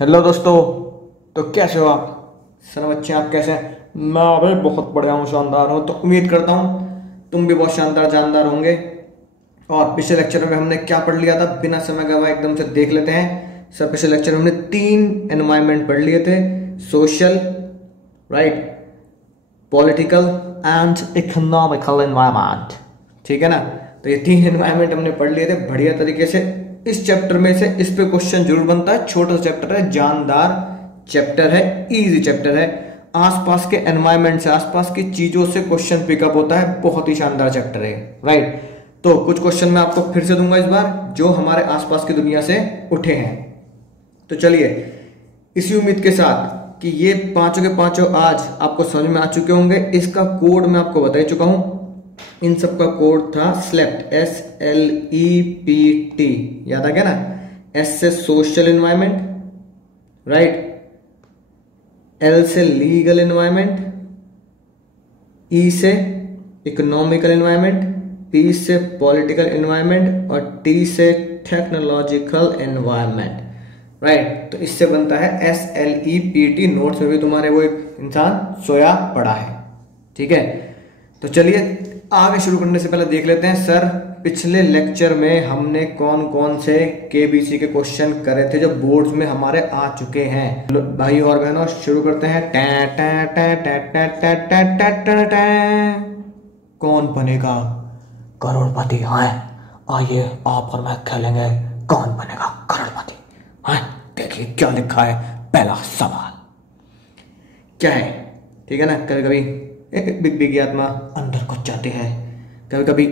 Hello दोस्तों। तो कैसे हो आप? सर बच्चे आप कैसे हैं? मैं भाई बहुत बढ़िया हूँ, शानदार हूँ। तो उम्मीद करता हूँ तुम भी बहुत शानदार जानदार होंगे। और पिछले लेक्चर में हमने क्या पढ़ लिया था, बिना समय गवाए एकदम से देख लेते हैं। सर पिछले लेक्चर में हमने 3 एनवायरमेंट पढ़ लिए थे। Social, right, political and economical environment. ठीक है ना? तो ये 3 एनवायरनमेंट हमने पढ़ लिए थे बढ़िया तरीके से। इस चैप्टर में से इस पे क्वेश्चन जरूर बनता है। छोटा सा चैप्टर है, जानदार चैप्टर है, इजी चैप्टर है। आसपास के एनवायरनमेंट से, आसपास की चीजों से क्वेश्चन पिकअप होता है। बहुत ही शानदार चैप्टर है, राइट। तो कुछ क्वेश्चन मैं आपको फिर से दूंगा इस बार, जो हमारे आसपास की दुनिया से उठे हैं। तो चलिए, इसी उम्मीद के साथ कि ये पांचों के पांचों आज आपको समझ में आ चुके होंगे। इसका कोड मैं आपको बता ही चुका हूं। इन सब का कोड था स्लेप्ट, SLEPT। याद आ गया ना? S से सोशल एनवायरमेंट, राइट, L से लीगल एनवायरमेंट, E से इकोनॉमिकल एनवायरमेंट, P से पॉलिटिकल एनवायरमेंट और T से टेक्नोलॉजिकल एनवायरमेंट, राइट। तो इससे बनता है SLEPT। नोट्स में भी तुम्हारे वो एक इंसान सोया पड़ा है, ठीक है। तो चलिए आगे शुरू करने से पहले देख लेते हैं सर पिछले लेक्चर में हमने कौन कौन से KBC के क्वेश्चन करे थे जो बोर्ड्स में हमारे आ चुके हैं। भाई और बहनों शुरू करते हैं। कौन बनेगा करोड़पति? हाँ, आइए आप और मैं खेलेंगे कौन बनेगा करोड़पति। हाँ, देखिए क्या लिखा है। पहला सवाल क्या है? ठीक है ना? कभी कभी बिग बिग आत्मा अंदर को जाती है, कभी कभी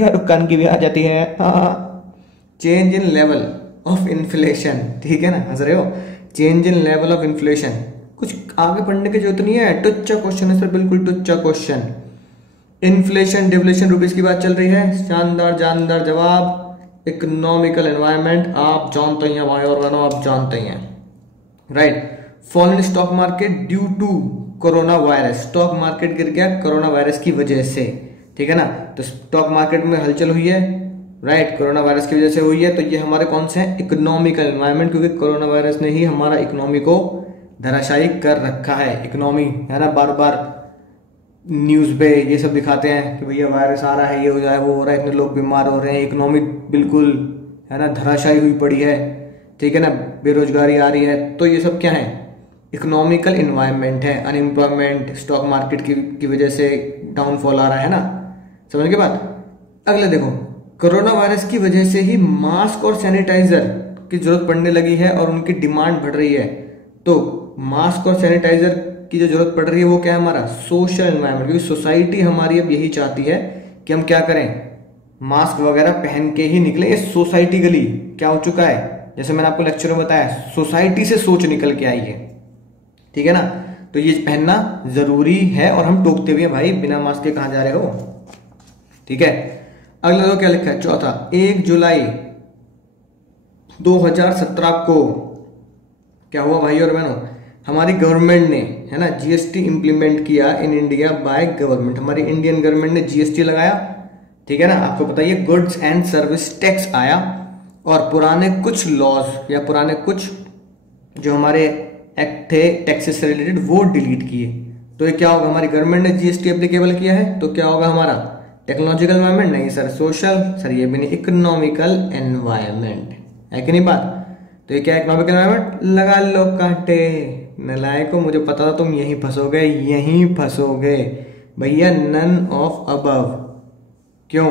यार कान की भी आ जाती है। Change in level of inflation, ठीक है ना? हंस रहे हो? Change in level of inflation. कुछ आगे पढ़ने की जरूरत नहीं है, टुच्चा क्वेश्चन है सर, बिल्कुल टुच्चा क्वेश्चन। इन्फ्लेशन डिफ्लेशन रुपीज की बात चल रही है। शानदार जानदार जवाब। इकोनॉमिकल एनवायरनमेंट आप जानते ही हैं भाई और बहनों, आप जानते ही हैं, right. Fall in stock market due to corona virus. Stock market गिर गया कोरोना वायरस की वजह से, ठीक है ना? तो स्टॉक मार्केट में हलचल हुई है, राइट, कोरोना वायरस की वजह से हुई है। तो ये हमारे कौन से हैं? इकोनॉमिकल एनवायरनमेंट, क्योंकि कोरोना वायरस ने ही हमारा इकोनॉमी को धराशायी कर रखा है। इकोनॉमी है ना, बार बार न्यूज पे ये सब दिखाते हैं कि भैया वायरस आ रहा है, ये हो जाए, वो हो रहा है, इतने लोग बीमार हो रहे हैं, इकोनॉमी बिल्कुल है ना धराशायी हुई पड़ी है, ठीक है ना, बेरोजगारी आ रही है। तो ये सब क्या है? इकोनॉमिकल इन्वायरमेंट है। अनएम्प्लॉयमेंट, स्टॉक मार्केट की वजह से डाउनफॉल आ रहा है ना, समझ के बात। अगले देखो, कोरोना वायरस की वजह से ही मास्क और सैनिटाइजर की जरूरत पड़ने लगी है और उनकी डिमांड बढ़ रही है। तो मास्क और सैनिटाइजर की जो जरूरत पड़ रही है वो क्या है? हमारा सोशल एनवायरनमेंट, क्योंकि सोसाइटी हमारी अब यही चाहती है कि हम क्या करें, मास्क वगैरह पहन के ही निकले। ये सोसाइटिकली क्या हो चुका है, जैसे मैंने आपको लेक्चर में बताया, सोसाइटी से सोच निकल के आई है, ठीक है ना। तो ये पहनना जरूरी है और हम टोकते भी हैं भाई, बिना मास्क के कहां जा रहे हो, ठीक है। अगला तो क्या लिखा है? चौथा, 1 जुलाई 2017 को क्या हुआ भाई और बहनों? हमारी गवर्नमेंट ने, है ना, GST इंप्लीमेंट किया इन इंडिया बाय गवर्नमेंट। हमारी इंडियन गवर्नमेंट ने GST लगाया, ठीक है ना। आपको बताइए, गुड्स एंड सर्विस टैक्स आया और पुराने कुछ लॉज या पुराने कुछ जो हमारे एक्ट थे टैक्सेस से रिलेटेड वो डिलीट किए। तो ये क्या होगा? हमारी गवर्नमेंट ने GST एप्लीकेबल किया है, तो क्या होगा हमारा? टेक्नोलॉजिकल एनवायरनमेंट नहीं सर, सोशल सर, ये भी नहीं, इकोनॉमिकल एनवायरनमेंट है कि नहीं बात? तो ये क्या इकोनॉमिकल एनवायरनमेंट? लगा लो कांटे नलायकों, मुझे पता था तुम यहीं फंसोगे, यहीं फंसोगे भैया। None of above. क्यों?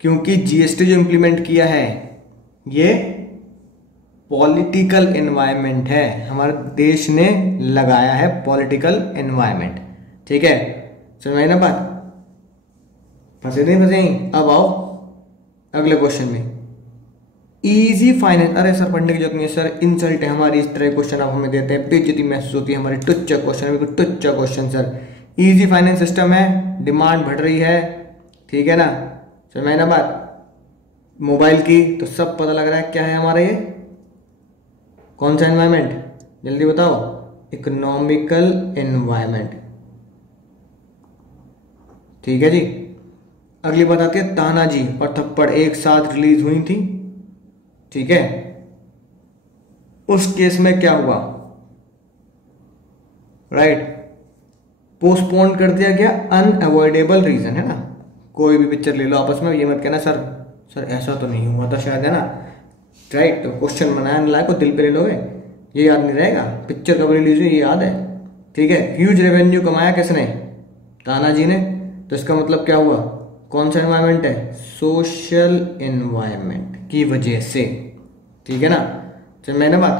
क्योंकि GST जो इंप्लीमेंट किया है ये पॉलिटिकल एनवायरनमेंट है, हमारे देश ने लगाया है पॉलिटिकल एनवायरनमेंट, ठीक है। समझ आई ना बात? फंसे नहीं फंसे? अब आओ अगले क्वेश्चन में। इजी फाइनेंस, अरे सर पढ़ने की जरूरत नहीं है सर, इंसल्ट है हमारी, इस तरह क्वेश्चन आप हमें देते हैं, बेइज्जती महसूस होती है हमारी। टुच्चा क्वेश्चन है, बिल्कुल टुच्चा question sir. Easy finance system है, डिमांड बढ़ रही है, ठीक है ना। समझ आई ना बात? मोबाइल की तो सब पता लग रहा है क्या है हमारा ये, कौन सा एनवायरमेंट? जल्दी बताओ। इकोनॉमिकल एनवायरमेंट, ठीक है जी। अगली बात आती है, तानाजी और थप्पड़ एक साथ रिलीज हुई थी, ठीक है। उस केस में क्या हुआ, राइट, पोस्टपोन कर दिया गया, अनअवॉइडेबल रीजन है ना। कोई भी पिक्चर ले लो आपस में, ये मत कहना सर सर ऐसा तो नहीं हुआ था शायद, है ना, राइट। तो क्वेश्चन बनाया लायक को दिल पे ले लोगे, ये याद नहीं रहेगा, पिक्चर कब रिलीज हुई ये याद है, ठीक है। ह्यूज रेवेन्यू कमाया किसने, तानाजी ने। तो इसका मतलब क्या हुआ, कौन सा एनवायरमेंट है, सोशल एनवायरमेंट की वजह से, ठीक है ना। चल मैंने बात,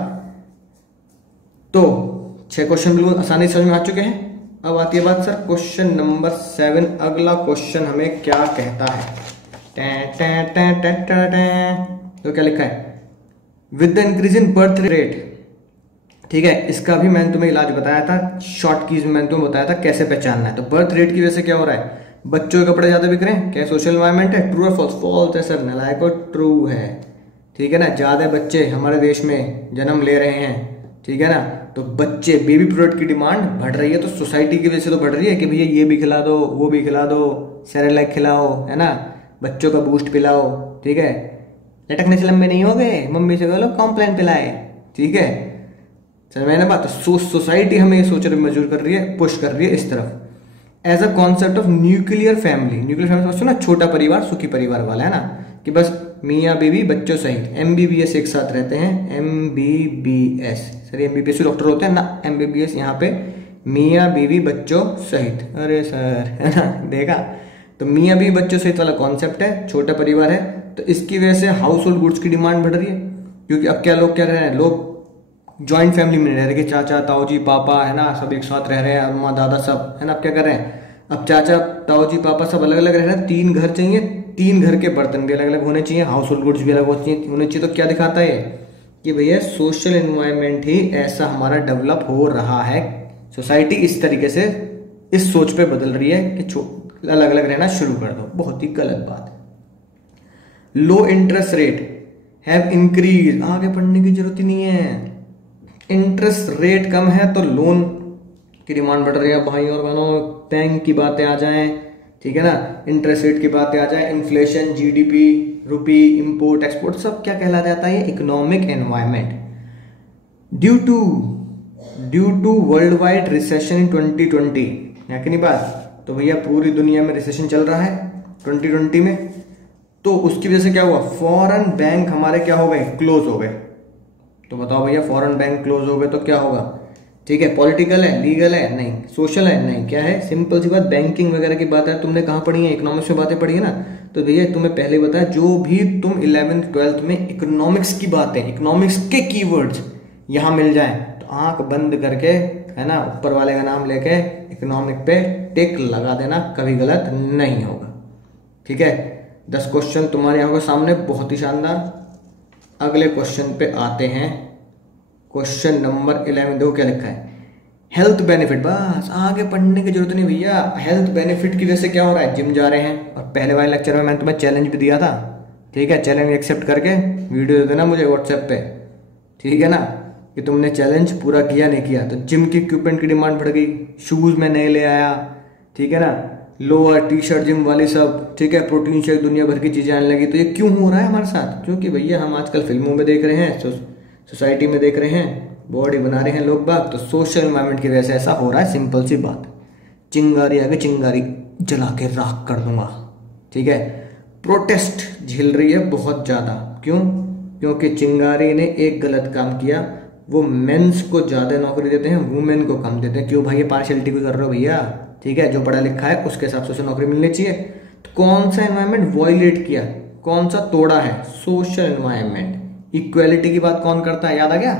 तो 6 क्वेश्चन बिल्कुल आसानी समझ में आ चुके हैं। अब आती है बात सर क्वेश्चन नंबर 7। अगला क्वेश्चन हमें क्या कहता है, तो क्या लिखा है, with the increase in birth rate, ठीक है। इसका भी मैंने तुम्हें इलाज बताया था, शॉर्ट कीज में मैंने तुम्हें बताया था कैसे पहचानना है। तो बर्थ रेट की वजह से क्या हो रहा है, बच्चों के कपड़े ज्यादा बिक रहे हैं, क्या सोशल एनवायरमेंट है, ट्रू और फॉल्स, फॉल्स है सर, नलायको ट्रू है, ठीक है ना। ज्यादा बच्चे हमारे देश में जन्म ले रहे हैं, ठीक है ना, तो बच्चे बेबी प्रोडक्ट की डिमांड बढ़ रही है, तो सोसाइटी की वजह से तो बढ़ रही है कि भैया ये भी खिला दो, वो भी खिला दो, सेरेलैक खिलाओ, है ना, बच्चों का बूस्ट पिलाओ, ठीक है। लटकने से लंबे नहीं हो गए, मम्मी से बोलो कॉम्प्लेन पिलाए, ठीक है। चल मैंने बात, तो सोसाइटी हमें ये सोच रही, मजबूर कर रही है, पुश कर रही है इस तरफ। As a concept of nuclear family, nuclear family समझते हो ना, छोटा परिवार सुखी परिवार वाला, है ना, कि बस मियाँ बीवी बच्चों सहित MBBS एक साथ रहते हैं, MBBS, सर MBBS डॉक्टर होते हैं ना, MBBS यहाँ पे मियाँ बीवी बच्चों सहित, अरे सर, है ना, देखा। तो मियाँ बीवी बच्चों सहित वाला कॉन्सेप्ट है, छोटा परिवार है, तो इसकी वजह से हाउस होल्ड गुड्स की डिमांड बढ़ रही है, क्योंकि अब क्या लोग क्या रह रहे हैं, लोग ज्वाइंट फैमिली में नहीं रह रहे कि चाचा ताऊ जी पापा, है ना, सब एक साथ रह रहे हैं, अम्मा दादा सब, है ना। अब क्या कर रहे हैं, अब चाचा ताऊ जी पापा सब अलग अलग रह रहे हैं, 3 घर चाहिए, 3 घर के बर्तन भी अलग अलग होने चाहिए, हाउस होल्ड गुड्स भी अलग होने चाहिए। तो क्या दिखाता है कि भैया सोशल एनवायरनमेंट ही ऐसा हमारा डेवलप हो रहा है, सोसाइटी इस तरीके से इस सोच पे बदल रही है कि अलग अलग रहना शुरू कर दो, बहुत ही गलत बात है। लो इंटरेस्ट रेट हैव इंक्रीज, आगे पढ़ने की जरूरत ही नहीं है, इंटरेस्ट रेट कम है तो लोन की डिमांड बढ़ रही है। भाई और बहनों, बैंक की बातें आ जाएं, ठीक है ना, इंटरेस्ट रेट की बातें आ जाएं, inflation, GDP, rupee, import export, सब क्या कहला जाता है, economic environment. Due to worldwide recession in 2020, है कि नहीं बात। तो भैया पूरी दुनिया में रिसेशन चल रहा है 2020 में, तो उसकी वजह से क्या हुआ, फॉरेन बैंक हमारे क्या हो गए, क्लोज हो गए। तो बताओ भैया, फॉरेन बैंक क्लोज हो गए तो क्या होगा, ठीक है, पॉलिटिकल है, लीगल है, नहीं, सोशल है, नहीं, क्या है, सिंपल सी बात, बैंकिंग वगैरह की बात है, तुमने कहाँ पढ़ी है, इकोनॉमिक्स में बातें पढ़ी है ना। तो भैया तुम्हें पहले बताया, जो भी तुम 11th 12th में इकोनॉमिक्स की बातें, इकोनॉमिक्स के कीवर्ड्स यहाँ मिल जाए तो आंख बंद करके, है ना, ऊपर वाले का नाम लेके इकोनॉमिक पे टिक लगा देना, कभी गलत नहीं होगा, ठीक है। 10 क्वेश्चन तुम्हारे आंखों के सामने, बहुत ही शानदार। अगले क्वेश्चन पे आते हैं, क्वेश्चन नंबर 11, देखो क्या लिखा है, हेल्थ बेनिफिट। बस आगे पढ़ने की जरूरत नहीं भैया, हेल्थ बेनिफिट की वजह से क्या हो रहा है, जिम जा रहे हैं। और पहले वाले लेक्चर में मैंने तुम्हें चैलेंज भी दिया था, ठीक है, चैलेंज एक्सेप्ट करके वीडियो दे देना मुझे व्हाट्सएप पे, ठीक है ना, कि तुमने चैलेंज पूरा किया नहीं किया। तो जिम की इक्विपमेंट की डिमांड बढ़ गई, शूज में नए ले आया, ठीक है ना, लोअर टी-शर्ट जिम वाली सब, ठीक है, प्रोटीन शेक, दुनिया भर की चीजें आने लगी। तो ये क्यों हो रहा है हमारे साथ, क्योंकि भैया हम आजकल फिल्मों में देख रहे हैं, सोसाइटी में देख रहे हैं, बॉडी बना रहे हैं लोग बाग, तो सोशल एनवायरनमेंट की वजह से ऐसा हो रहा है, सिंपल सी बात। चिंगारी आगे चिंगारी जला के राख कर दूंगा, ठीक है। प्रोटेस्ट झेल रही है बहुत ज्यादा, क्यों, क्योंकि चिंगारी ने एक गलत काम किया, वो मेंस को ज्यादा नौकरी देते हैं, वुमेन को कम देते हैं। क्यों भाई, ये पार्शियलिटी को कर रहे हो भैया, ठीक है, जो पढ़ा लिखा है उसके हिसाब से उसे नौकरी मिलनी चाहिए। तो कौन सा एनवायरनमेंट वॉयलेट किया, कौन सा तोड़ा है, सोशल एनवायरनमेंट। इक्वेलिटी की बात कौन करता है, याद आ गया,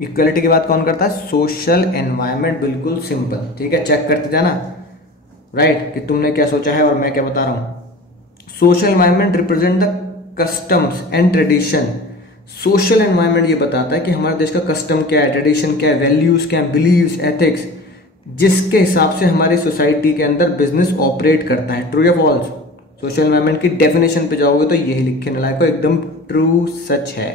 इक्वेलिटी की बात कौन करता है, सोशल एनवायरनमेंट, बिल्कुल सिंपल, ठीक है, चेक करते जाना, राइट, कि तुमने क्या सोचा है और मैं क्या बता रहा हूं। Social environment represent the customs and tradition. Social environment ये बताता है कि हमारे देश का कस्टम क्या है, ट्रेडिशन क्या है, वैल्यूज क्या है, बिलीव्स, एथिक्स, जिसके हिसाब से हमारी सोसाइटी के अंदर बिजनेस ऑपरेट करता है। ट्रू या फॉल्स, सोशल एनवायरनमेंट की डेफिनेशन पे जाओगे तो यही लिखे न लायक एकदम ट्रू सच है,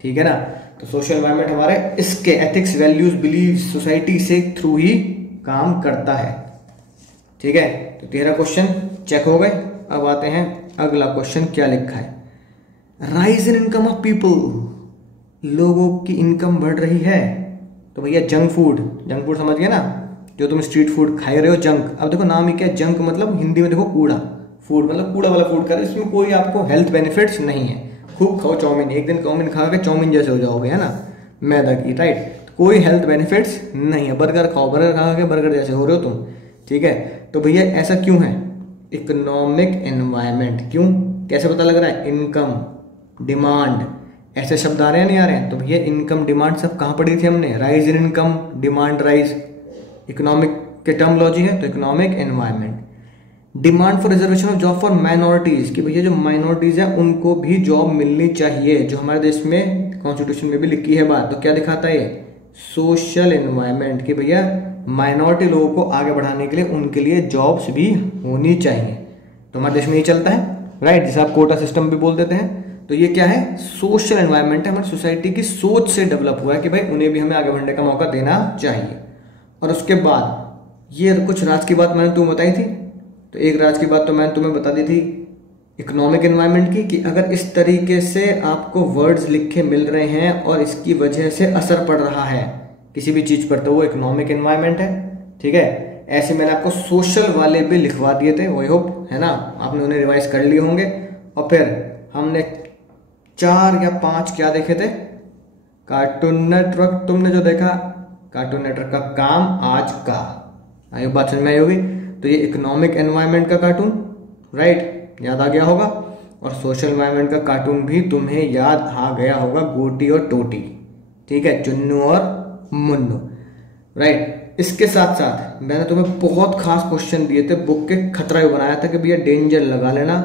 ठीक है ना। तो सोशल एनवायरनमेंट हमारे इसके एथिक्स, वैल्यूज, बिलीव्स, सोसाइटी से थ्रू ही काम करता है, ठीक है। तो 13 क्वेश्चन चेक हो गए। अब आते हैं अगला क्वेश्चन, क्या लिखा है, rise in income of people. लोगों की इनकम बढ़ रही है, तो भैया जंक फूड समझ गए ना, जो तुम स्ट्रीट फूड खा रहे हो जंक। अब देखो नाम ही क्या है, जंक मतलब हिंदी में देखो कूड़ा, फूड मतलब कूड़ा वाला फूड खा रहे हो, इसमें कोई आपको हेल्थ बेनिफिट्स नहीं है। खूब खाओ चाउमीन, एक दिन चाउमीन खा के चाउमीन जैसे हो जाओगे, है ना, मैदा की, राइट। कोई हेल्थ बेनिफिट्स नहीं है। बर्गर खाओ, बर्गर खा के बर्गर जैसे हो रहे हो तुम, ठीक है। तो भैया ऐसा क्यों है, इकोनॉमिक एनवायरमेंट, क्यों, कैसे पता लग रहा है, इनकम डिमांड, ऐसे शब्द आ रहे हैं नहीं आ रहे हैं। तो भैया इनकम डिमांड सब कहाँ पढ़ी थी हमने, rise in income, demand rise, economic के टर्मोलॉजी है, तो economic environment. Demand for reservation of job for minorities, कि भैया जो माइनॉरिटीज है उनको भी जॉब मिलनी चाहिए, जो हमारे देश में कॉन्स्टिट्यूशन में भी लिखी है बात। तो क्या दिखाता है ये, सोशल एनवायरनमेंट, कि भैया माइनॉरिटी लोगों को आगे बढ़ाने के लिए उनके लिए जॉब्स भी होनी चाहिए। तो हमारे देश में ये चलता है, राइट, जिसे आप कोटा सिस्टम भी बोल देते हैं। तो ये क्या है, सोशल एनवायरनमेंट है, हमारी सोसाइटी की सोच से डेवलप हुआ है कि भाई उन्हें भी हमें आगे बढ़ने का मौका देना चाहिए। और उसके बाद ये कुछ राज की बात मैंने तुम्हें बताई थी, तो एक राज की बात तो मैंने तुम्हें बता दी थी इकोनॉमिक एनवायरनमेंट की, कि अगर इस तरीके से आपको वर्ड्स लिखे मिल रहे हैं और इसकी वजह से असर पड़ रहा है किसी भी चीज पर, तो वो इकोनॉमिक एनवायरनमेंट है, ठीक है। ऐसे मैंने आपको सोशल वाले भी लिखवा दिए थे, आई होप, है ना, आपने उन्हें रिवाइज कर लिए होंगे। और फिर हमने 4 या 5 क्या देखे थे, कार्टून नेटवर्क, तुमने जो देखा कार्टून नेटवर्क का काम आज का, आई होप बात समझ में आई होगी। तो ये इकोनॉमिक एनवायरनमेंट का कार्टून, राइट, याद आ गया होगा। और सोशल एनवायरनमेंट का कार्टून भी तुम्हें याद आ गया होगा, गोटी और टोटी, ठीक है, चुन्नू और मुन्नू, राइट। इसके साथ साथ मैंने तुम्हें बहुत खास क्वेश्चन दिए थे, बुक के खतरा भी बनाया था कि भैया डेंजर लगा लेना,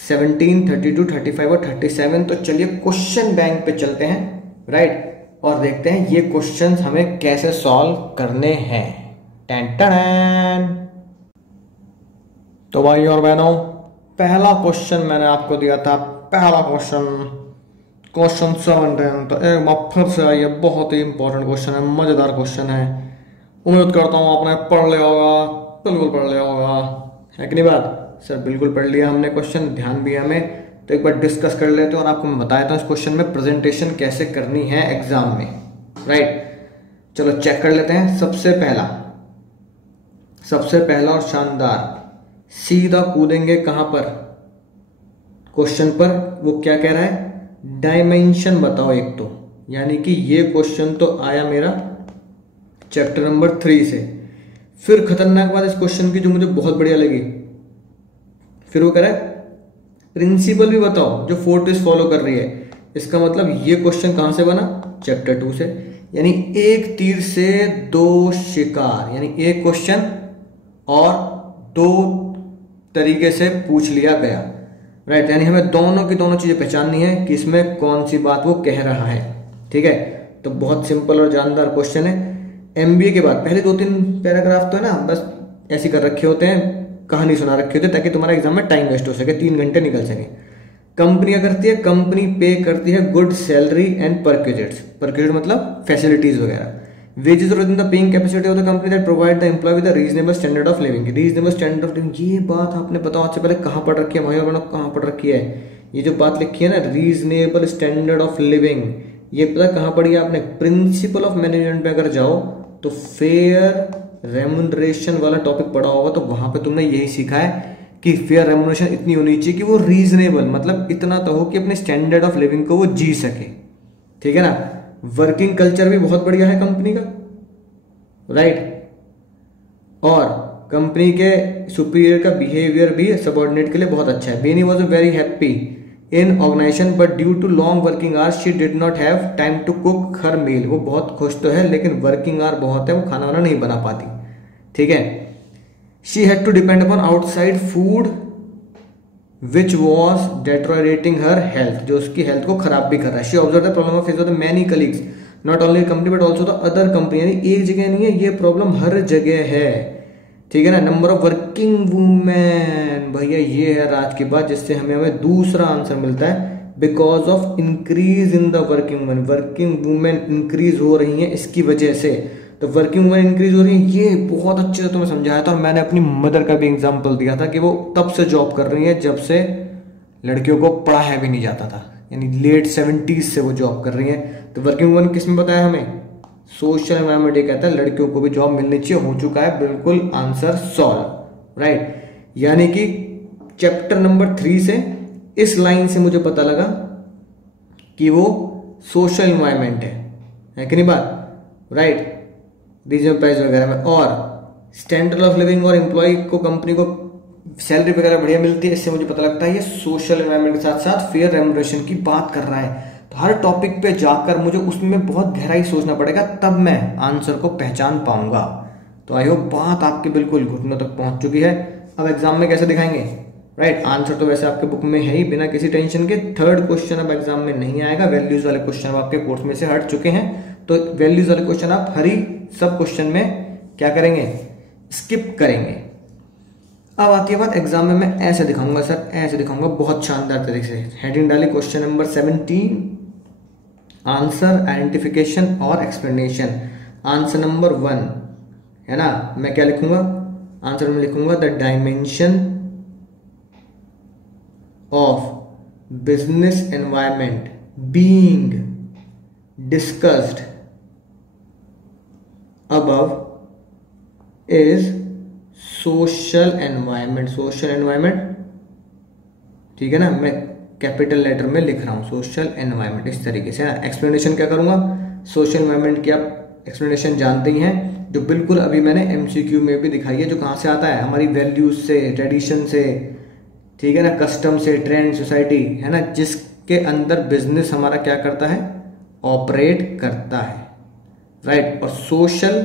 17, 32, 35 और 37। तो चलिए क्वेश्चन बैंक पे चलते हैं, राइट, और देखते हैं ये क्वेश्चंस हमें कैसे सॉल्व करने हैं। Tan tan. तो भाई और बहनों, पहला क्वेश्चन मैंने आपको दिया था, पहला क्वेश्चन 7, तो एक बार फिर से आइए, बहुत ही इंपॉर्टेंट क्वेश्चन है, मजेदार क्वेश्चन है। उम्मीद करता हूँ आपने पढ़ लिया होगा, बिल्कुल पढ़ लिया होगा, है कि नहीं बात सर, बिल्कुल पढ़ लिया हमने क्वेश्चन, ध्यान भी हमें। तो एक बार डिस्कस कर लेते हैं और आपको मैं बताया था इस क्वेश्चन में प्रेजेंटेशन कैसे करनी है एग्जाम में, राइट। चलो चेक कर लेते हैं। सबसे पहला और शानदार, सीधा कूदेंगे कहां पर, क्वेश्चन पर। वो क्या कह रहा है, डायमेंशन बताओ एक तो, यानी कि ये क्वेश्चन तो आया मेरा चैप्टर नंबर 3 से। फिर खतरनाक बात इस क्वेश्चन की जो मुझे बहुत बढ़िया लगी, फिर वो कह रहा है प्रिंसिपल भी बताओ जो फोर्टिस फॉलो कर रही है। इसका मतलब ये क्वेश्चन कहां से बना, चैप्टर 2 से। यानी एक तीर से 2 शिकार, यानी एक क्वेश्चन और 2 तरीके से पूछ लिया गया, राइट। यानी हमें दोनों की दोनों चीजें पहचाननी है कि इसमें कौन सी बात वो कह रहा है, ठीक है। तो बहुत सिंपल और जानदार क्वेश्चन है। एमबीए के बाद पहले 2-3 पैराग्राफ तो है ना, बस ऐसे कर रखे होते हैं, कहानी सुना रखी होती है, ताकि तुम्हारा एग्जाम में टाइम वेस्ट हो सके, 3 घंटे निकल सके। कंपनी क्या करती है, कंपनी पे करती है गुड सैलरी एंड परक्यूजिट्स मतलब फैसिलिटीज वगैरह। Wages within the paying capacity of the company that provide the employ with a reasonable standard of living. Reasonable standard of living, ये बात आपने बताओ आज से पहले कहाँ पढ़ रखी है भाई और बहनों, कहाँ पढ़ रखी है ये जो बात लिखी है ना, रीजनेबल स्टैंडर्ड ऑफ लिविंग, ये पता कहाँ पढ़ी है आपने, प्रिंसिपल ऑफ मैनेजमेंट में अगर जाओ तो फेयर रेमुनरेशन वाला टॉपिक पढ़ा होगा, तो वहां पे तुमने यही सीखा है कि फेयर रेमुनरेशन इतनी होनी चाहिए कि वो रीजनेबल, मतलब इतना तो हो कि अपने स्टैंडर्ड ऑफ लिविंग को वो जी सके, ठीक है ना। वर्किंग कल्चर भी बहुत बढ़िया है कंपनी का, राइट। और कंपनी के सुपीरियर का बिहेवियर भी सबऑर्डिनेट के लिए बहुत अच्छा है। Benny was very happy in organisation but due to long working hours she did not have time to cook her meal. वो बहुत खुश तो है लेकिन वर्किंग आवर बहुत है, वो खाना वाना नहीं बना पाती, ठीक है। She had to depend upon outside food which was deteriorating her health, जो उसकी हेल्थ को खराब भी कर रहा है। She observe the problem of face of the many colleagues not only company but also the other company, यानी एक जगह नहीं है, ये प्रॉब्लम हर जगह है, ठीक है ना। नंबर ऑफ वर्किंग वुमेन, भैया ये है राज की बात जिससे हमें दूसरा आंसर मिलता है, because of increase in the working women. Working women increase हो रही है इसकी वजह से, तो वर्किंग वुमेन इंक्रीज हो रही है, ये बहुत अच्छे से तुम्हें समझाया था। और मैंने अपनी मदर का भी एग्जाम्पल दिया था कि वो तब से जॉब कर रही है जब से लड़कियों को पढ़ाया भी नहीं जाता था, यानी लेट 70s से वो जॉब कर रही हैं। तो वर्किंग वुमन किस में बताया हमें, सोशल एनवायरमेंट। ये कहता है लड़कियों को भी जॉब मिलनी चाहिए, हो चुका है बिल्कुल आंसर सॉल्व, राइट। यानी कि चैप्टर नंबर 3 से इस लाइन से मुझे पता लगा कि वो सोशल एनवायरमेंट है कि नहीं बात, राइट। रीजनल प्राइस वगैरह में और स्टैंडर्ड ऑफ लिविंग और एम्प्लॉय को कंपनी को सैलरी वगैरह बढ़िया मिलती है, इससे मुझे पता लगता है ये सोशल एनवायरमेंट के साथ साथ फेयर रेम्युनरेशन की बात कर रहा है। तो हर टॉपिक पे जाकर मुझे उसमें बहुत गहराई सोचना पड़ेगा, तब मैं आंसर को पहचान पाऊंगा। तो आई होप बात आपके बिल्कुल घुटनों तक पहुंच चुकी है। अब एग्जाम में कैसे दिखाएंगे, राइट। आंसर तो वैसे आपके बुक में है ही, बिना किसी टेंशन के। थर्ड क्वेश्चन अब एग्जाम में नहीं आएगा, वैल्यूज वाले क्वेश्चन अब आपके कोर्स में से हट चुके हैं। तो वैल्यूज वाले क्वेश्चन आप हर ही सब क्वेश्चन में क्या करेंगे, स्किप करेंगे। अब आती है बात एग्जाम में मैं ऐसे दिखाऊंगा सर, ऐसे दिखाऊंगा बहुत शानदार तरीके से। हेडिंग डाली क्वेश्चन नंबर 17, आंसर आइडेंटिफिकेशन और एक्सप्लेनेशन। आंसर नंबर 1 है ना, मैं क्या लिखूंगा, आंसर में लिखूंगा the dimension of business environment being discussed above is social environment. Social environment, ठीक है ना, मैं कैपिटल लेटर में लिख रहा हूं सोशल एनवायरमेंट, इस तरीके से ना। एक्सप्लेनेशन क्या करूंगा, सोशल एनवायरमेंट की आप एक्सप्लेनेशन जानते ही हैं, जो बिल्कुल अभी मैंने एमसीक्यू में भी दिखाई है, जो कहां से आता है, हमारी वैल्यूज से, ट्रेडिशन से, ठीक है ना, कस्टम से, ट्रेंड, सोसाइटी, है ना, जिसके अंदर बिजनेस हमारा क्या करता है, ऑपरेट करता है, राइट। और सोशल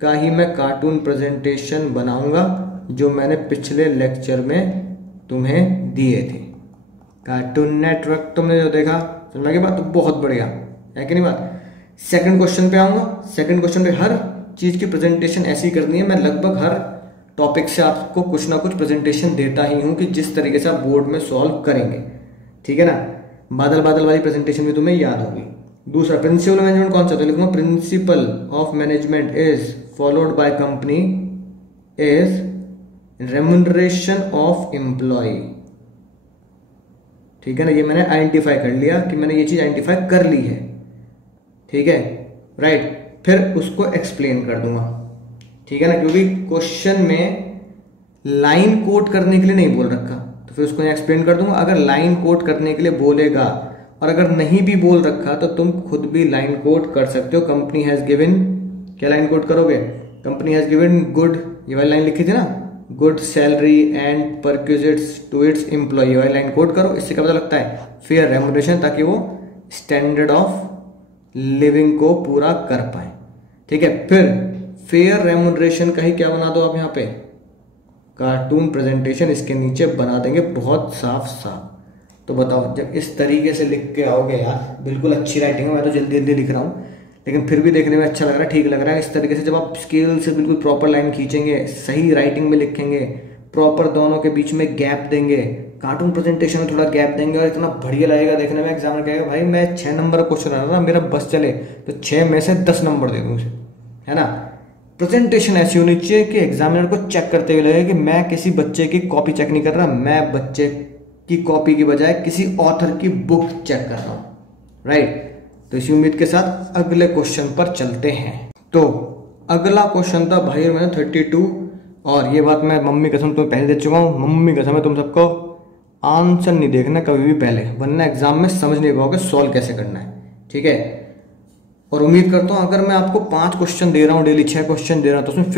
का ही मैं कार्टून प्रेजेंटेशन बनाऊंगा, जो मैंने पिछले लेक्चर में तुम्हें दिए थे। कार्टून नेटवर्क तुमने जो देखा, समझ की बात, तो बहुत बढ़िया है कि नहीं बात। सेकंड क्वेश्चन पे आऊंगा। सेकंड क्वेश्चन पे हर चीज की प्रेजेंटेशन ऐसी करनी है, मैं लगभग हर टॉपिक से आपको कुछ ना कुछ प्रेजेंटेशन देता ही हूं कि जिस तरीके से आप बोर्ड में सॉल्व करेंगे, ठीक है ना। बादल बादल वाली प्रेजेंटेशन भी तुम्हें याद होगी। दूसरा, प्रिंसिपल मैनेजमेंट कौन सा, तो लिखूंगा principle of management is followed by company is remuneration of employ, ठीक है ना। ये मैंने आइडेंटिफाई कर लिया कि मैंने ये चीज आइडेंटिफाई कर ली है, ठीक है, राइट। फिर उसको एक्सप्लेन कर दूंगा, ठीक है ना, क्योंकि क्वेश्चन में लाइन कोट करने के लिए नहीं बोल रखा, तो फिर उसको एक्सप्लेन कर दूंगा। अगर लाइन कोट करने के लिए बोलेगा और अगर नहीं भी बोल रखा तो तुम खुद भी लाइन कोट कर सकते हो। कंपनी हैज गिवन, क्या लाइन कोट करोगे, कंपनी हैज गिवन गुड, ये वाली लाइन लिखी थी ना, good salary and perquisites to its employ, वाली लाइन कोट करो। इससे क्या पता लगता है, फेयर रेम्युनरेशन, ताकि वो स्टैंडर्ड ऑफ लिविंग को पूरा कर पाए, ठीक है। फिर फेयर रेम्युनरेशन का ही क्या बना दो आप यहाँ पे, कार्टून प्रेजेंटेशन इसके नीचे बना देंगे बहुत साफ साफ। तो बताओ, जब इस तरीके से लिख के आओगे यार, बिल्कुल अच्छी राइटिंग है, मैं तो जल्दी जल्दी लिख रहा हूँ लेकिन फिर भी देखने में अच्छा लग रहा है, ठीक लग रहा है। इस तरीके से जब आप स्केल से बिल्कुल प्रॉपर लाइन खींचेंगे, सही राइटिंग में लिखेंगे, प्रॉपर दोनों के बीच में गैप देंगे, कार्टून प्रेजेंटेशन में थोड़ा गैप देंगे, और इतना बढ़िया लगेगा देखने में। एग्जामिनर कहेगा भाई मैं 6 नंबर का क्वेश्चन आ रहा, मेरा बस चले तो 6 में से 10 नंबर दे दूँ उसे, है ना। प्रेजेंटेशन ऐसी होनी चाहिए कि एग्जामिनर को चेक करते हुए लगे कि मैं किसी बच्चे की कॉपी चेक नहीं कर रहा, मैं बच्चे की कॉपी की बजाय किसी ऑथर की बुक चेक कर रहा हूं, राइट। तो इसी उम्मीद के साथ अगले क्वेश्चन पर चलते हैं। तो अगला क्वेश्चन था भाई मैंने 32, और ये बात मैं मम्मी कसम तुम्हें पहले दे चुका हूँ, मम्मी कसम है, तुम सबको आंसर नहीं देखना कभी भी पहले, वरना एग्जाम में समझ नहीं पाओगे सॉल्व कैसे करना है, ठीक है। और उम्मीद करता हूं अगर मैं आपको 5 क्वेश्चन दे रहा हूं डेली, 6 क्वेश्चन दे रहा हूं, तो उसमें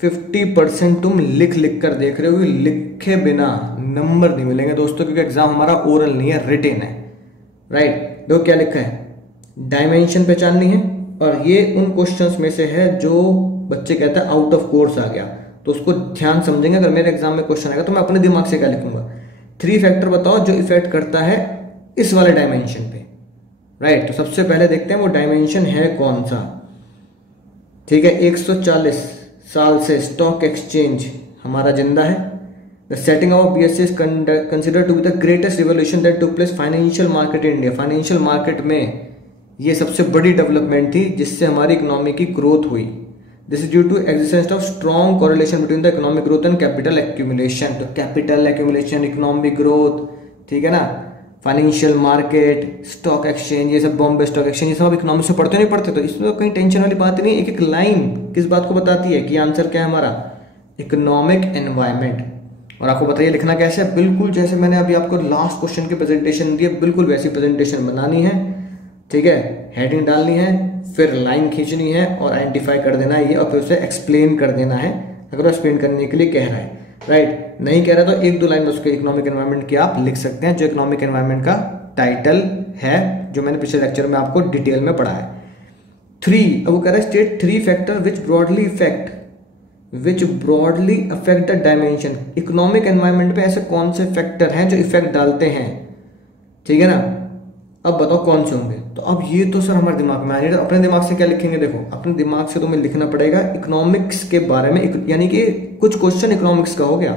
50% तुम लिख लिख कर देख रहे हो। लिखे बिना नंबर नहीं मिलेंगे दोस्तों, क्योंकि एग्जाम हमारा ओरल नहीं है, रिटेन है, राइट। देखो क्या लिखा है, डायमेंशन पहचाननी है, और ये उन क्वेश्चंस में से है जो बच्चे कहते हैं आउट ऑफ कोर्स आ गया, तो उसको ध्यान समझेंगे। अगर मेरे एग्जाम में क्वेश्चन आएगा तो मैं अपने दिमाग से क्या लिखूंगा, 3 फैक्टर बताओ जो इफेक्ट करता है इस वाले डायमेंशन पे, राइट। तो सबसे पहले देखते हैं वो डायमेंशन है कौन सा, ठीक है। 140 साल से स्टॉक एक्सचेंज हमारा जिंदा है। The setting of BSE is considered to be the greatest revolution that took place financial market in India. Financial market में ये सबसे बड़ी डेवलपमेंट थी जिससे हमारी इकोनॉमी की ग्रोथ हुई। This is due to existence of strong correlation between the economic growth and capital accumulation. तो कैपिटल एक्यूमुलेशन, इकोनॉमिक ग्रोथ, ठीक है ना, फाइनेंशियल मार्केट, स्टॉक एक्सचेंज, ये सब बॉम्बे स्टॉक एक्सचेंज, ये सब इकोनॉमिक्स में पढ़ते नहीं पढ़ते, तो इसमें तो कहीं टेंशन वाली बात ही नहीं। एक एक लाइन किस बात को बताती है कि आंसर क्या है हमारा, इकोनॉमिक एनवायरमेंट। और आपको बताइए लिखना कैसे है, बिल्कुल जैसे मैंने अभी आपको लास्ट क्वेश्चन की प्रेजेंटेशन दी है, बिल्कुल वैसी प्रेजेंटेशन बनानी है। ठीक है, हेडिंग डालनी है, फिर लाइन खींचनी है और आइडेंटिफाई कर देना है ये, और फिर उसे एक्सप्लेन कर देना है अगर वो एक्सप्लेन करने के लिए कह रहा है। राइट, नहीं कह रहा तो एक दो लाइन में उसके इकोनॉमिक एनवायरनमेंट की आप लिख सकते हैं, जो इकोनॉमिक एनवायरनमेंट का टाइटल है, जो मैंने पिछले लेक्चर में आपको डिटेल में पढ़ा है। 3, अब वो कह रहा है state 3 factor which broadly affect the dimension. Economic environment पे ऐसे कौन से फैक्टर हैं जो इफेक्ट डालते हैं, ठीक है ना। अब बताओ कौन से होंगे। तो अब ये तो सर हमारे दिमाग में आ नहीं, तो अपने दिमाग से क्या लिखेंगे, देखो अपने दिमाग से तुम्हें लिखना पड़ेगा इकोनॉमिक्स के बारे में, यानी कि कुछ क्वेश्चन इकोनॉमिक्स का हो गया।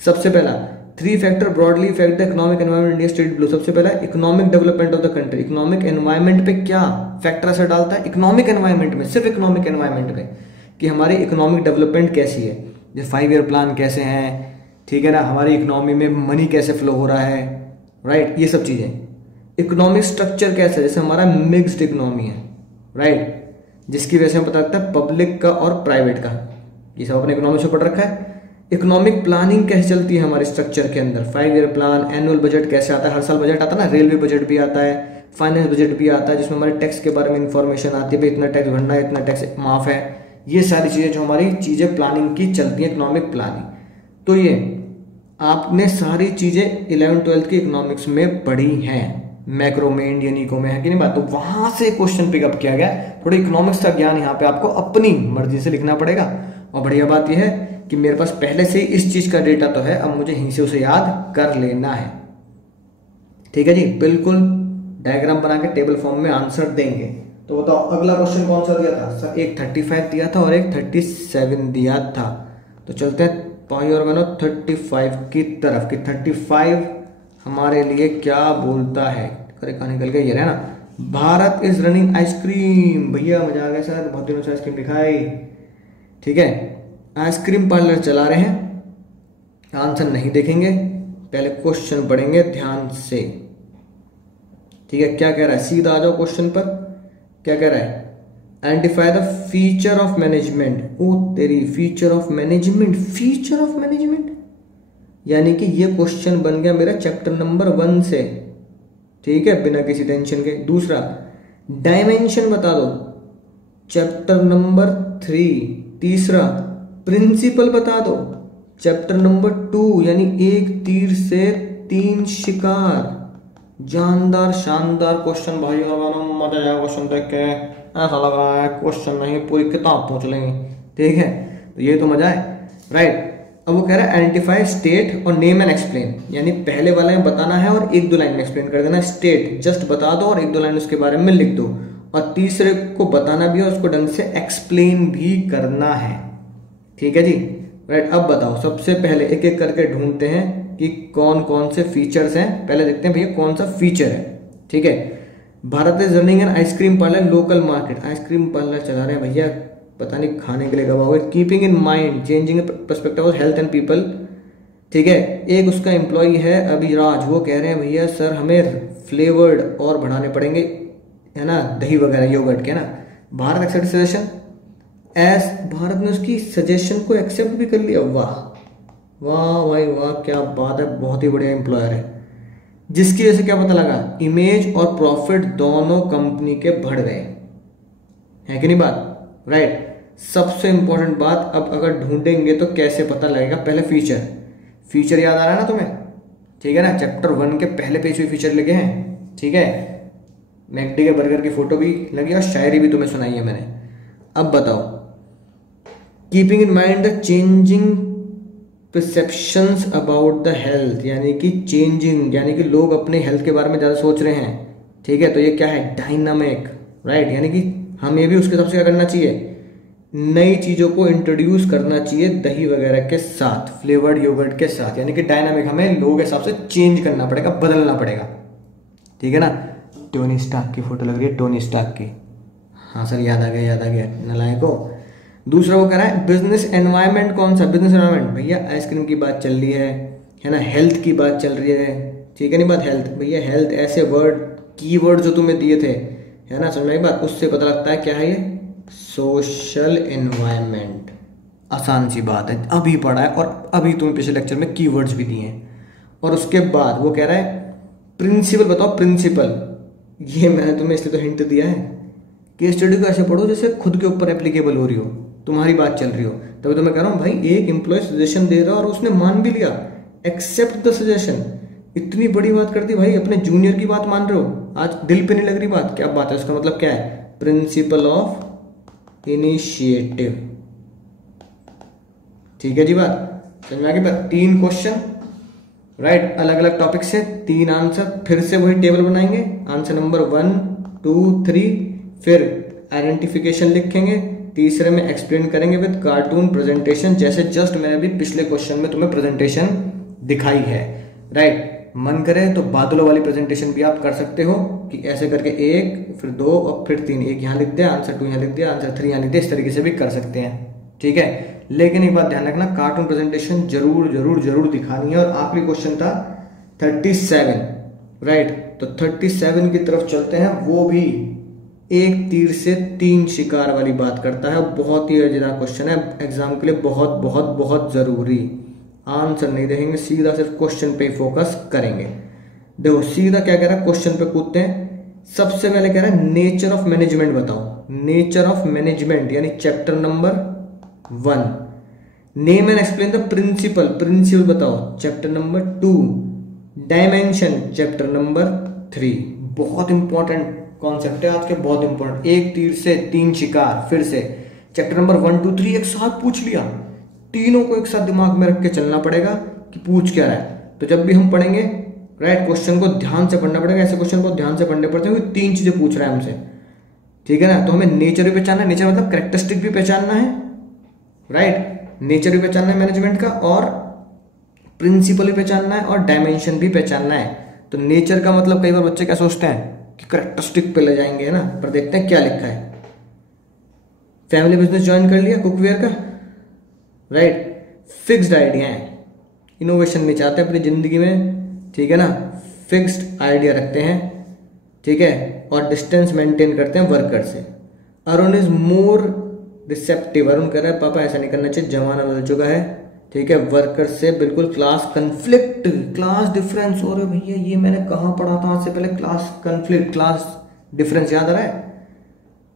सबसे पहला 3 factor broadly effect the economic environment India state blue. सबसे पहला economic development of the country. Economic environment पे क्या फैक्टर असर डालता है, इकोनॉमिक एनवायरनमेंट में, सिर्फ इकोनॉमिक एनवायरनमेंट में, कि हमारी इकोनॉमिक डेवलपमेंट कैसी है, जैसे 5 ईयर प्लान कैसे हैं, ठीक है ना, हमारी इकोनॉमी में मनी कैसे फ्लो हो रहा है, राइट, ये सब चीजें। इकोनॉमिक स्ट्रक्चर कैसा है, जैसे हमारा मिक्स्ड इकोनॉमी है, राइट, जिसकी वजह से हमें पता लगता है पब्लिक का और प्राइवेट का, ये सब अपने इकोनॉमिक्स में पढ़ रखा है। इकोनॉमिक प्लानिंग कैसे चलती है हमारे स्ट्रक्चर के अंदर, 5 ईयर प्लान, एनुअल बजट कैसे आता है, हर साल बजट आता है ना, रेलवे बजट भी आता है, फाइनेंस बजट भी आता है, जिसमें हमारे टैक्स के बारे में इंफॉर्मेशन आती है, भाई इतना टैक्स भरना है, इतना टैक्स माफ है, ये सारी चीजें जो हमारी चीजें प्लानिंग की चलती है, इकोनॉमिक प्लानिंग। तो ये आपने सारी चीजें 11th-12th की इकोनॉमिक्स में पढ़ी हैं, मैक्रो में, इंडियन इको में, है कि नहीं बात। तो वहां से क्वेश्चन पिकअप किया गया, थोड़ी इकोनॉमिक्स का ज्ञान यहाँ पे आपको अपनी मर्जी से लिखना पड़ेगा। और बढ़िया बात यह है कि मेरे पास पहले से इस चीज का डेटा तो है, अब मुझे यहीं से उसे याद कर लेना है। ठीक है जी, बिल्कुल डायग्राम बना के टेबल फॉर्म में आंसर देंगे। तो बताओ अगला क्वेश्चन कौन सा दिया था सर, एक 35 दिया था और एक 37 दिया था। तो चलते हैं पाई और बनो 35 की तरफ, कि 35 हमारे लिए क्या बोलता है। अरे कहाँ निकल गया, ये है ना, भारत इज रनिंग आइसक्रीम। भैया मजा आ गया सर, बहुत दिनों से आइसक्रीम दिखाई। ठीक है, आइसक्रीम पार्लर चला रहे हैं। आंसर नहीं देखेंगे, पहले क्वेश्चन पढ़ेंगे ध्यान से। ठीक है, क्या कह रहा है, सीधा आ जाओ क्वेश्चन पर। क्या कह रहा है, identify the feature of management. ओ तेरी, feature of management, feature of management, यानी कि ये क्वेश्चन बन गया मेरा चैप्टर नंबर 1 से। ठीक है, बिना किसी टेंशन के। दूसरा, डायमेंशन बता दो, चैप्टर नंबर 3। तीसरा, प्रिंसिपल बता दो, चैप्टर नंबर 2, यानी एक तीर से 3 शिकार। जानदार शानदार क्वेश्चन भाई, मजा आया क्वेश्चन देख के, ऐसा लग रहा है क्वेश्चन नहीं पूरी किताब पूछ लेंगे। ठीक है, तो ये तो मजा है, राइट। अब वो कह रहा है आइडेंटिफाई स्टेट और नेम एंड एक्सप्लेन, यानी पहले वाले में बताना है और 1-2 लाइन में एक्सप्लेन कर देना। स्टेट जस्ट बता दो और 1-2 लाइन उसके बारे में लिख दो, और तीसरे को बताना भी और उसको ढंग से एक्सप्लेन भी करना है। ठीक है जी, राइट। अब बताओ, सबसे पहले एक एक करके ढूंढते हैं कि कौन कौन से फीचर्स हैं। पहले देखते हैं भैया कौन सा फीचर है। ठीक है, Bharat is running an ice cream parlour local market. Ice cream parlour चला रहे हैं भैया, पता नहीं खाने के लिए कब आओगे। Keeping in mind changing perspective of health and people. ठीक है, एक उसका एम्प्लॉय है अभिराज, वो कह रहे हैं भैया सर हमें फ्लेवर्ड और बढ़ाने पड़ेंगे, है ना, दही वगैरह योगर्ट के ना। भारत एक्सेप्ट सजेशन, भारत ने उसकी सजेशन को एक्सेप्ट भी कर लिया। वाह वाह भाई वाह, क्या बात है, बहुत ही बढ़िया एम्प्लॉयर है। जिसकी वजह से क्या पता लगा, इमेज और प्रॉफिट दोनों कंपनी के बढ़ गए, है कि नहीं बात, राइट। सबसे इंपॉर्टेंट बात, अब अगर ढूंढेंगे तो कैसे पता लगेगा, पहले फीचर याद आ रहा है ना तुम्हें, ठीक है ना, चैप्टर 1 के पहले पेज पे फीचर लगे हैं। ठीक है, मैकडी के बर्गर की फोटो भी लगी और शायरी भी तुम्हें सुनाई है मैंने। अब बताओ, keeping in mind the changing perceptions about the health, यानी कि चेंजिंग, यानी कि लोग अपने हेल्थ के बारे में ज़्यादा सोच रहे हैं। ठीक है, तो ये क्या है, डायनामिक, राइट, यानी कि हमें भी उसके हिसाब से क्या करना चाहिए, नई चीज़ों को इंट्रोड्यूस करना चाहिए दही वगैरह के साथ, फ्लेवर्ड योगर्ट के साथ, यानी कि डायनामिक, हमें लोगों के हिसाब से चेंज करना पड़ेगा, बदलना पड़ेगा। ठीक है ना, टोनी स्टार्क की फोटो लग रही है, टोनी स्टार्क की। हाँ सर, याद आ गया नलायको। दूसरा वो कह रहा है बिजनेस एनवायरनमेंट, कौन सा बिजनेस एनवायरनमेंट, भैया आइसक्रीम की बात चल रही है ना, हेल्थ की बात चल रही है, ठीक है नहीं बात। हेल्थ भैया, हेल्थ ऐसे वर्ड कीवर्ड जो तुम्हें दिए थे, है ना, समझ में आई बात, उससे पता लगता है क्या है ये सोशल एनवायरनमेंट। आसान सी बात है, अभी पढ़ा है और अभी तुम्हें पिछले लेक्चर में कीवर्ड्स भी दिए हैं। और उसके बाद वो कह रहा है प्रिंसिपल बताओ, प्रिंसिपल। ये मैंने तुम्हें इसलिए तो हिंट दिया है, केस स्टडी को ऐसे पढ़ो जैसे खुद के ऊपर एप्लीकेबल हो रही हो, तुम्हारी बात चल रही हो। तभी तो मैं कह रहा हूँ भाई, एक एम्प्लॉय सजेशन दे रहा और उसने मान भी लिया, एक्सेप्ट द सजेशन। इतनी बड़ी बात कर दी भाई, अपने जूनियर की बात मान रहे हो, आज दिल पे नहीं लग रही बात, क्या बात है? उसका मतलब क्या है? Principle of initiative. ठीक है जी बात, समझ में आ गई? 3 क्वेश्चन, राइट, अलग अलग टॉपिक से 3 आंसर, फिर से वही टेबल बनाएंगे, आंसर नंबर 1 2 3, फिर आइडेंटिफिकेशन लिखेंगे, तीसरे में एक्सप्लेन करेंगे विद कार्टून प्रेजेंटेशन, जैसे जस्ट मैंने अभी पिछले क्वेश्चन में तुम्हें प्रेजेंटेशन दिखाई है, राइट। मन करे तो बादलों वाली प्रेजेंटेशन भी आप कर सकते हो कि ऐसे करके 1 फिर 2 और फिर 3, एक यहाँ लिख दिया, आंसर 2 यहाँ लिख दिया, आंसर 3 यहाँ लिख दिया, इस तरीके से भी कर सकते हैं, ठीक है। लेकिन एक बात ध्यान रखना, कार्टून प्रेजेंटेशन जरूर जरूर जरूर दिखानी है। और आखिरी क्वेश्चन था 37, राइट, तो 37 की तरफ चलते हैं। वो भी एक तीर से 3 शिकार वाली बात करता है, बहुत ही मजेदार क्वेश्चन है, एग्जाम के लिए बहुत बहुत बहुत जरूरी। आंसर नहीं देखेंगे, सीधा सिर्फ क्वेश्चन पे फोकस करेंगे। देखो सीधा क्या कह रहा है, क्वेश्चन पे कूदते हैं। सबसे पहले कह रहा है नेचर ऑफ मैनेजमेंट बताओ। नेचर ऑफ मैनेजमेंट यानी chapter number 1। Name and explain the principle, principle बताओ, chapter number 2। Dimension, chapter number 3। बहुत इंपॉर्टेंट कॉन्सेप्ट है आज के, बहुत इंपॉर्टेंट। एक तीर से 3 शिकार, फिर से चैप्टर नंबर 1 2 3 एक साथ पूछ लिया, तीनों को एक साथ दिमाग में रख के चलना पड़ेगा कि पूछ क्या रहा है। तो जब भी हम पढ़ेंगे, राइट, क्वेश्चन को ध्यान से पढ़ना पड़ेगा। ऐसे क्वेश्चन को ध्यान से पढ़ने पड़ते हैं क्योंकि 3 चीजें पूछ रहा है हमसे, ठीक है ना। तो हमें नेचर भी पहचानना है, नेचर मतलब कैरेक्टरिस्टिक भी पहचानना है, राइट, नेचर भी पहचानना है मैनेजमेंट का, और प्रिंसिपल भी पहचानना है, और डायमेंशन भी पहचानना है। तो नेचर का मतलब कई बार बच्चे क्या सोचते हैं कि कैरेक्टरिस्टिक पे ले जाएंगे, है ना, पर देखते हैं क्या लिखा है। फैमिली बिजनेस ज्वाइन कर लिया कुकवेयर का, राइट, फिक्स्ड आइडिया है, इनोवेशन नहीं चाहते अपनी जिंदगी में, ठीक है ना, फिक्स्ड आइडिया रखते हैं, ठीक है, और डिस्टेंस मेंटेन करते हैं वर्कर से। Arun is more receptive, Arun कह रहा है पापा ऐसा नहीं करना चाहिए, जमाना बदल चुका है, ठीक है, वर्कर से बिल्कुल। क्लास कंफ्लिक्ट, क्लास डिफरेंस, और भैया ये मैंने कहाँ पढ़ा था आज से पहले, क्लास कंफ्लिक्ट, क्लास डिफरेंस याद आ रहा है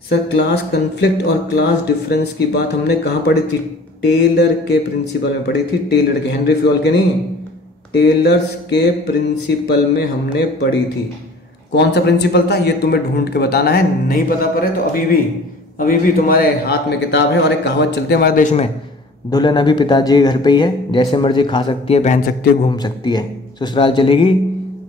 सर? क्लास कंफ्लिक्ट और क्लास डिफरेंस की बात हमने कहाँ पढ़ी थी? टेलर के प्रिंसिपल में पढ़ी थी, टेलर के, हेनरी फ्योल के नहीं, टेलर्स के प्रिंसिपल में हमने पढ़ी थी। कौन सा प्रिंसिपल था ये तुम्हें ढूंढ के बताना है, नहीं पता पड़े तो अभी भी तुम्हारे हाथ में किताब है। और एक कहावत चलती है हमारे देश में, दुल्हन अभी पिताजी के घर पे ही है, जैसे मर्जी खा सकती है, पहन सकती है, घूम सकती है, ससुराल चलेगी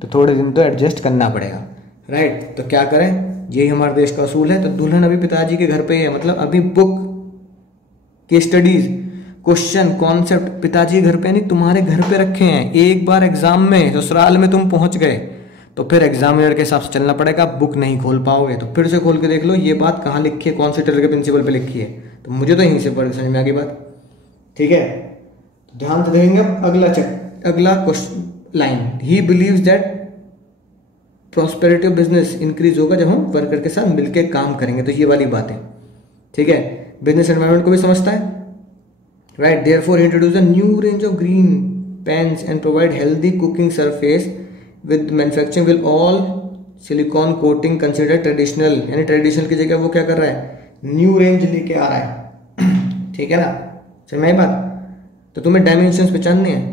तो थोड़े दिन तो एडजस्ट करना पड़ेगा, राइट। तो क्या करें, यही हमारे देश का असूल है। तो दुल्हन अभी पिताजी के घर पे ही है, मतलब अभी बुक के स्टडीज, क्वेश्चन, कॉन्सेप्ट पिताजी घर पे नहीं तुम्हारे घर पे रखे हैं। एक बार एग्जाम में ससुराल में तुम पहुंच गए तो फिर एग्जामिनर के हिसाब से चलना पड़ेगा, बुक नहीं खोल पाओगे। तो फिर से खोल के देख लो ये बात कहाँ लिखी है, कौन से टेलर के प्रिंसिपल पे लिखी है। तो मुझे तो यहीं से पढ़ समझ में आ गई बात, ठीक है। तो ध्यान से देखेंगे अगला question line, he believes that prosperity of business increase होगा जब हम वर्कर के साथ मिलकर काम करेंगे। तो ये वाली बात है, ठीक है, बिजनेस एनवायरनमेंट को भी समझता है, right. Therefore introduce a new range of green pans and provide healthy cooking surface with manufacturing will all silicon coating consider traditional, यानी ट्रेडिशनल की जगह वो क्या कर रहा है, न्यू रेंज लेके आ रहा है, ठीक है ना, समझ में आई बात। तो तुम्हें डायमेंशंस पहचानने हैं,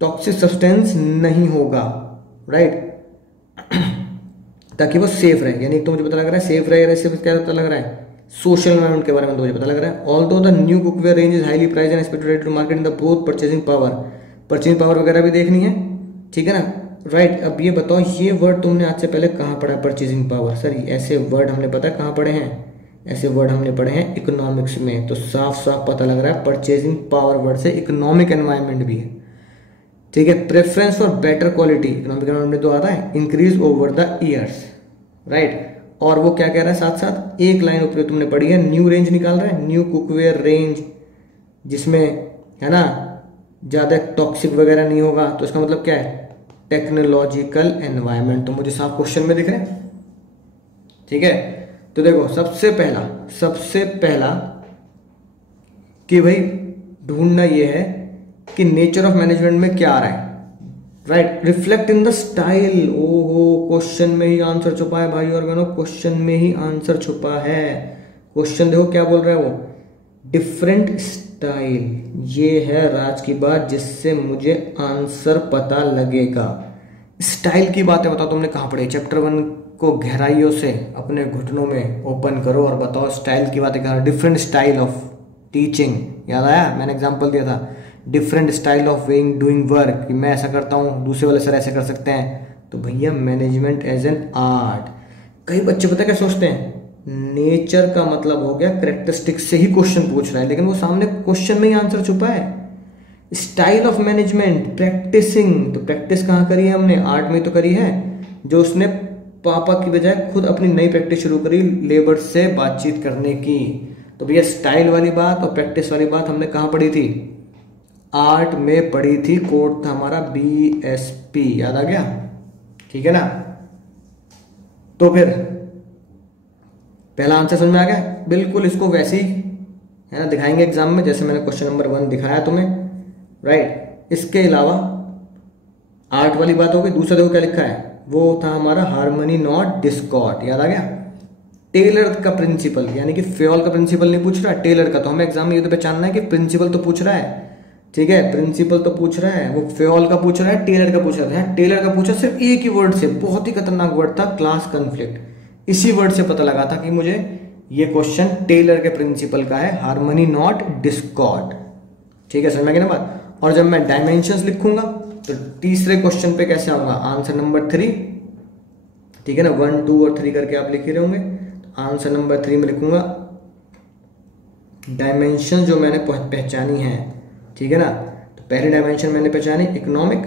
टॉक्सिक सब्सटेंस नहीं होगा, राइट, ताकि वो सेफ रहे। यानी तो मुझे पता लग रहा है सेफ रहे, इससे क्या पता लग रहा है, सोशल एनवायरनमेंट के बारे में तो मुझे पता लग रहा है। Although the new cookware range is highly price and expected to market in the both purchasing power वगैरह भी देखनी है, ठीक है ना, राइट। अब ये बताओ ये वर्ड तुमने आज से पहले कहाँ पढ़ा, परचेजिंग पावर? सर ऐसे वर्ड हमने पता कहाँ पढ़े हैं, ऐसे वर्ड हमने पढ़े हैं इकोनॉमिक्स में। तो साफ साफ पता लग रहा है परचेजिंग पावर वर्ड से इकोनॉमिक एनवायरनमेंट भी है, ठीक है। Preference for better quality, economic environment तो आता है, increase over the years, right. और वो क्या कह रहा है साथ साथ, एक लाइन ऊपर तुमने पढ़ी है, न्यू रेंज निकाल रहा है, न्यू कुकवेयर रेंज, जिसमें है ना ज्यादा टॉक्सिक वगैरह नहीं होगा। तो इसका मतलब क्या है, टेक्नोलॉजिकल एनवायरनमेंट। तो मुझे साफ क्वेश्चन में दिख रहे हैं, ठीक है। तो देखो सबसे पहला कि भाई ढूंढना ये है कि नेचर ऑफ मैनेजमेंट में क्या आ रहा है, right. Reflect in the style, ओहो क्वेश्चन में ही आंसर छुपा है भाई और बहनों, क्वेश्चन में ही आंसर छुपा है। क्वेश्चन देखो क्या बोल रहा है वो, डिफरेंट स्टाइल। ये है राज की बात जिससे मुझे आंसर पता लगेगा। स्टाइल की बातें बताओ तुमने कहाँ पढ़ी, चैप्टर 1 को गहराइयों से अपने घुटनों में ओपन करो और बताओ स्टाइल की बातें कहाँ। डिफरेंट स्टाइल ऑफ टीचिंग, याद आया, मैंने एग्जांपल दिया था। Different style of weighing doing work, कि मैं ऐसा करता हूँ दूसरे वाले सर ऐसे कर सकते हैं। तो भैया मैनेजमेंट एज एन आर्ट। कई बच्चे पता क्या सोचते हैं, नेचर का मतलब हो गया करेक्टरिस्टिक से ही क्वेश्चन पूछ रहा है, लेकिन वो सामने क्वेश्चन में ही आंसर छुपा है। स्टाइल ऑफ मैनेजमेंट, प्रैक्टिसिंग, तो प्रैक्टिस कहाँ करी है हमने, आर्ट में तो करी है। जो उसने पापा की बजाय खुद अपनी नई प्रैक्टिस शुरू करी लेबर से बातचीत करने की। तो भैया स्टाइल वाली बात और प्रैक्टिस वाली बात हमने कहाँ पढ़ी थी, आर्ट में पढ़ी थी। कोड था हमारा BSP, याद आ गया, ठीक है ना। तो फिर पहला आंसर समझ में आ गया, बिल्कुल इसको वैसे ही है ना दिखाएंगे एग्जाम में, जैसे मैंने क्वेश्चन नंबर 1 दिखाया तुम्हें, राइट। इसके अलावा आर्ट वाली बात हो गई। दूसरा देखो क्या लिखा है, वो था हमारा हार्मनी नॉट डिस्कॉर्ड, याद आ गया। टेलर का प्रिंसिपल, यानी कि फ्योल का प्रिंसिपल नहीं पूछ रहा, टेलर का। तो हमें एग्जाम में ये तो पहचानना है कि प्रिंसिपल तो पूछ रहा है, ठीक है, प्रिंसिपल तो पूछ रहा है, वो फ्योल का पूछ रहा है, टेलर का पूछ रहा है। टेलर का पूछा सिर्फ एक ही वर्ड से, बहुत ही खतरनाक वर्ड था, क्लास कन्फ्लिक्ट। इसी वर्ड से पता लगा था कि मुझे ये क्वेश्चन टेलर के प्रिंसिपल का है, हार्मनी नॉट डिस्कॉर्ड, ठीक है, समझ में आ गई ना बात। और जब मैं डायमेंशंस लिखूंगा तो तीसरे क्वेश्चन पे कैसे आऊंगा, आंसर नंबर 3, ठीक है ना, 1, 2 और 3 करके आप लिख ही रहे होंगे। तो आंसर नंबर 3 में लिखूंगा डायमेंशन जो मैंने पहचानी है, ठीक है ना। तो पहली डायमेंशन मैंने पहचानी इकोनॉमिक,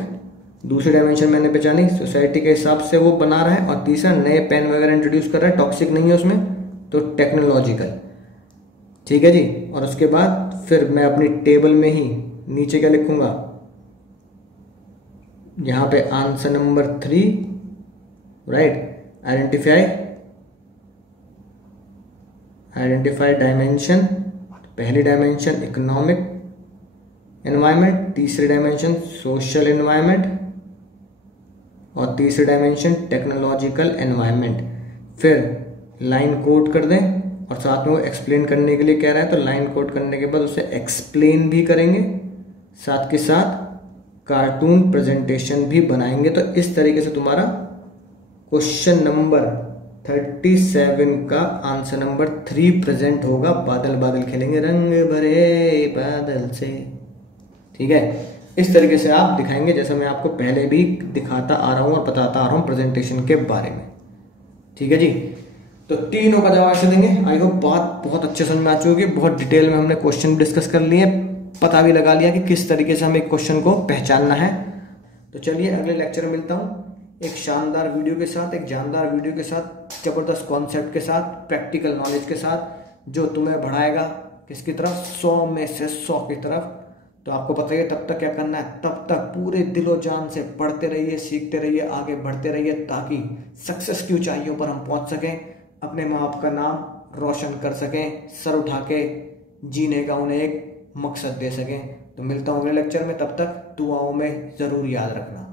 दूसरी डायमेंशन मैंने पहचानी सोसाइटी के हिसाब से वो बना रहा है, और तीसरा नए पेन वगैरह इंट्रोड्यूस कर रहा है, टॉक्सिक नहीं है उसमें, तो टेक्नोलॉजिकल, ठीक है जी। और उसके बाद फिर मैं अपनी टेबल में ही नीचे क्या लिखूंगा, यहां पे answer number 3, right, identify dimension. पहली डायमेंशन इकोनॉमिक एनवायरनमेंट, तीसरी डायमेंशन सोशल एनवायरनमेंट, और तीसरी डायमेंशन टेक्नोलॉजिकल एनवायरनमेंट। फिर लाइन कोड कर दें, और साथ में वो एक्सप्लेन करने के लिए कह रहा है, तो लाइन कोड करने के बाद उसे एक्सप्लेन भी करेंगे, साथ के साथ कार्टून प्रेजेंटेशन भी बनाएंगे। तो इस तरीके से तुम्हारा क्वेश्चन नंबर 37 का आंसर नंबर 3 प्रेजेंट होगा। बादल बादल खेलेंगे रंग भरे बादल से, ठीक है। इस तरीके से आप दिखाएंगे, जैसा मैं आपको पहले भी दिखाता आ रहा हूं और बताता आ रहा हूं प्रेजेंटेशन के बारे में, ठीक है जी। तो तीनों का जवाब ऐसे देंगे। आई होप बात बहुत अच्छे समझ में आ चुकी होगी, बहुत डिटेल में हमने क्वेश्चन डिस्कस कर लिए, पता भी लगा लिया कि किस तरीके से हमें एक क्वेश्चन को पहचानना है। तो चलिए अगले लेक्चर में मिलता हूँ एक शानदार वीडियो के साथ, एक जानदार वीडियो के साथ, जबरदस्त कॉन्सेप्ट के साथ, प्रैक्टिकल नॉलेज के साथ, जो तुम्हें बढ़ाएगा किसकी तरफ, 100 में से 100 की तरफ। तो आपको पता है तब तक क्या करना है, तब तक पूरे दिलो जान से पढ़ते रहिए, सीखते रहिए, आगे बढ़ते रहिए, ताकि सक्सेस की ऊंचाइयों पर हम पहुंच सकें, अपने माँ बाप का नाम रोशन कर सकें, सर उठा के जीने का उन्हें एक मकसद दे सकें। तो मिलता हूँ अगले लेक्चर में, तब तक दुआओं में ज़रूर याद रखना।